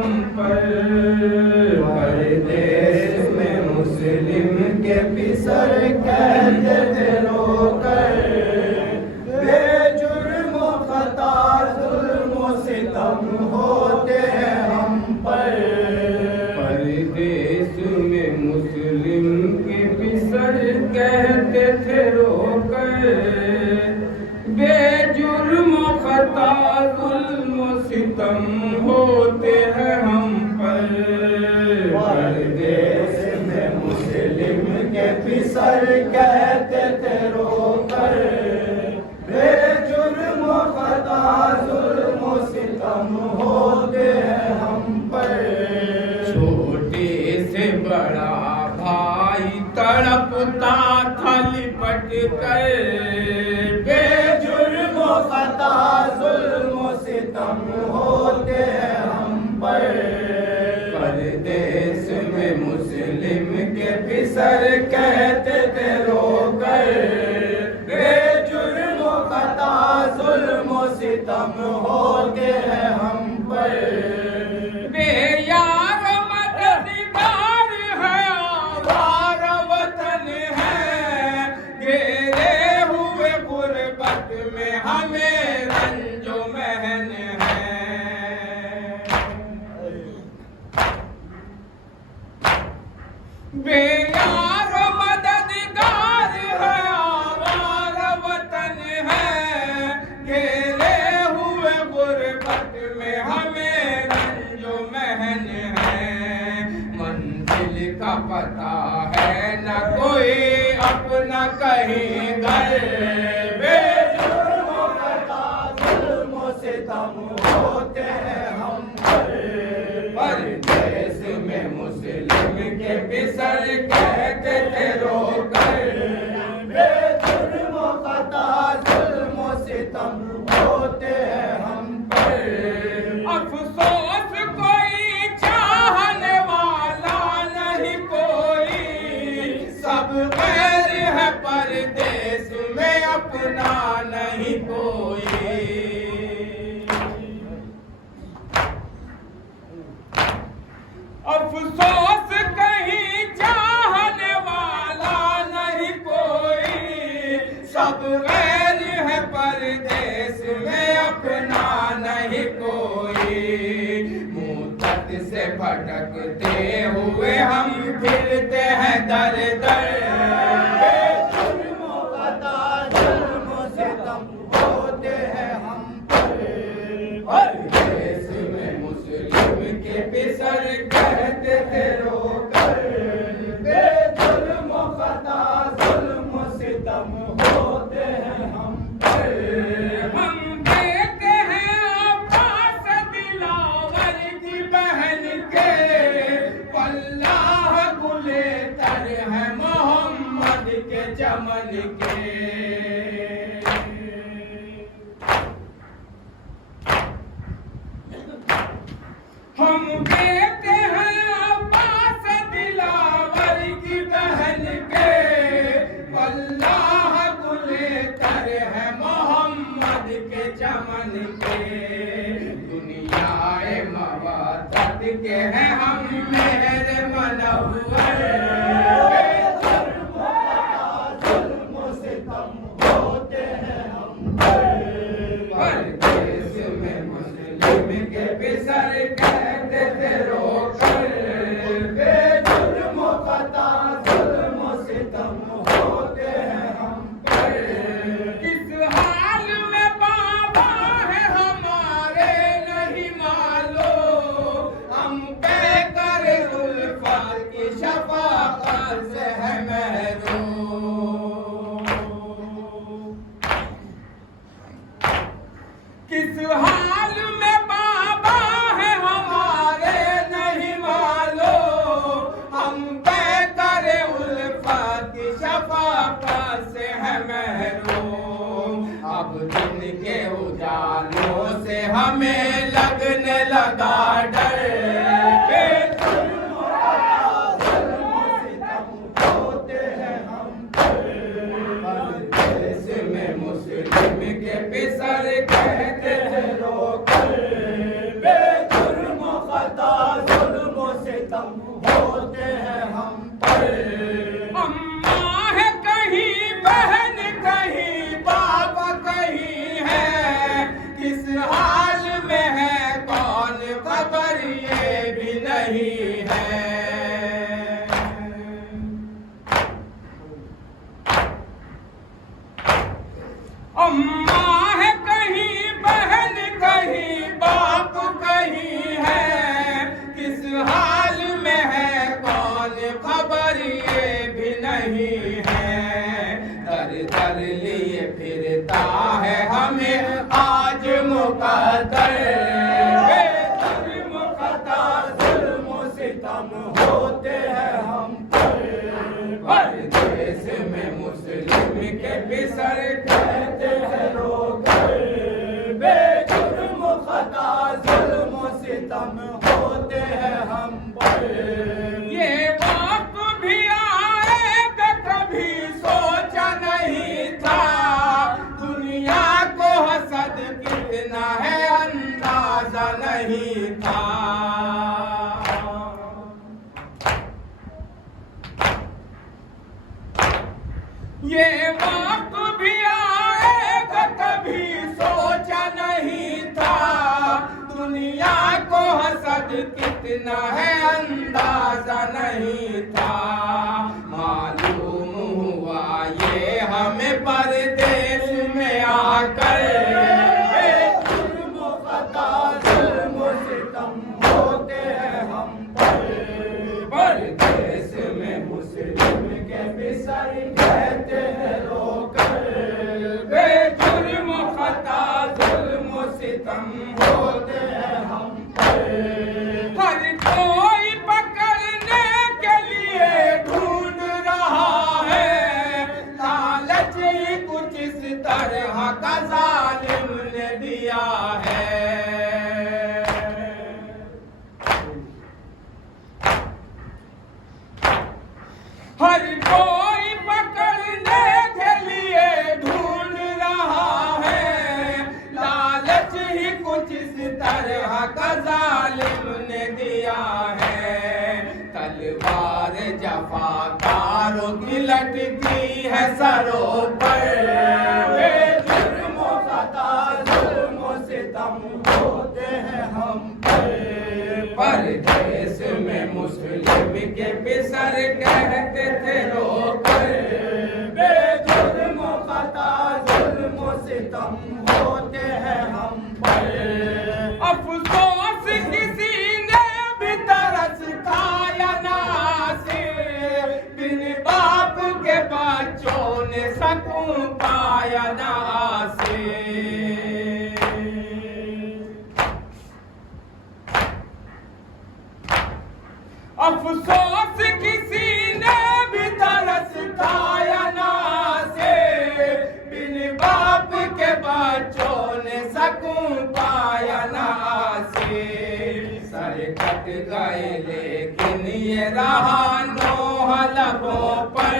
हम पर। परदेश में मुस्लिम के पिसर कहते थे रोकर, बेजुर्म खता जुल्म सितम होते हैं हम पर। परदेश में मुस्लिम के पिसर कहते थे रोकर, बेजुर्म खता जुल्म सितम होते हैं हम पर। परदेश में मुस्लिम के पिसर कहते थे रोकर, बेजुर्म खता जुल्म सितम होते हैं हम पर। छोटे से बड़ा भाई तड़पता था लिपट कर, बेजुर्म खता जुल्म सितम होते हैं हम पर। परदेश में मुस्लिम के पिसर कहते थे रोकर, बेजुर्म खता जुल्म सितम होते हैं हम पर। बेयार मददगार है आवार वतन है, घेरे हुए गुर्बत में हमें रंजो महन है। बेयार मददगार है आवार वतन है, घेरे हुए गुर्बत में हमें रंजो महन है। मंजिल का पता है न कोई अपना कहीं घर, बेजुर्म खता जुल्म सितम होते हैं हम पर। परदेश में मुस्लिम के पिसर कहते थे रोकर, बेजुर्म खता जुल्म सितम होते हैं हम पर। अफसोस कोई चाहने वाला नहीं कोई, सब गैर है परदेश में अपना नहीं कोई। अफसोस कहीं चाहने वाला नहीं कोई, सब गैर है परदेश में अपना नहीं कोई। मुद्दत से भटकते हुए हम फिरते हैं दर दर, बेजुर्म खता जुल्म सितम होते हैं हम पर। परदेश में मुस्लिम के पिसर कहते थे रोकर, बेजुर्म खता जुल्म सितम होते हैं हम पर। हम देते हैं अब्बास दिलावर की बहन के, वल्लाह गुले तर है मोहम्मद के चमन के। हम देते हैं अब्बास दिलावर की बहन के, वल्लाह गुले तर है मोहम्मद के चमन के। दुनियाए मवादत के हैं हम मेहर मनव्वर, बेजुर्म खता जुल्म सितम होते हैं हम पर। परदेश में मुस्लिम के पिसर कहते थे रोकर, बेजुर्म खता जुल्म सितम होते हैं हम पर। किस हाल में बाबा है हमारे नहीं मालूम, हम पे कर उल्फत की सितम होते हैं हम पर। अम्मा है कहीं बहन कहीं बाप कहीं है, किस हाल में है कौन खबर ये भी नहीं है। अम्मा है कहीं बहन कहीं बाप कहीं है, किस हाल में है कौन खबर ये भी नहीं है। दर दर लिए फिरता है हमें आज मुकद्दर, बेजुर्म खता जुल्म सितम होते हैं हम पर। परदेश में मुस्लिम के बिसर कहते हैं रोकर, बेजुर्म खता जुल्म सितम होते हैं हम पर। ये वक्त भी आएगा कभी सोचा नहीं था, दुनिया को हसद कितना है अंदाजा नहीं था। ये वक्त भी आएगा कभी सोचा नहीं था, दुनिया को हसद कितना है अंदाजा नहीं था। मालूम हुआ ये हमें परदेश में आकर, बेजुर्म खता जुल्म सितम होते हैं हम पर। परदेश में मुस्लिम के बिसर कहते हैं रोकर, बेजुर्म खता जुल्म सितम होते हैं हम पर। हर कोई पकड़ने के लिए ढूंढ रहा है, लालच ही कुछ इस तरह का जालिम ने दिया है। हर कोई पकड़ने के लिए ढूंढ रहा है, लालच ही कुछ इस तरह का जालिम ने दिया है। तलवार जफाकारों की लटकी है सरों पर, बेजुर्म खता जुल्म सितम होते हैं हम पर। परदेश में मुस्लिम के बिसर कहते थे रोकर, बेजुर्म खता जुल्म सितम होते हैं हम पर। अफसोस किसी ने भी तरस खाया ना से, बिन बाप के बच्चों ने सकून पाया ना से। अफसोस किसी ने भी तरस खाया ना से, बिन बाप के बच्चों ने सकून पाया ना से। सर कट गए लेकिन ये रहा नोह लबों पर,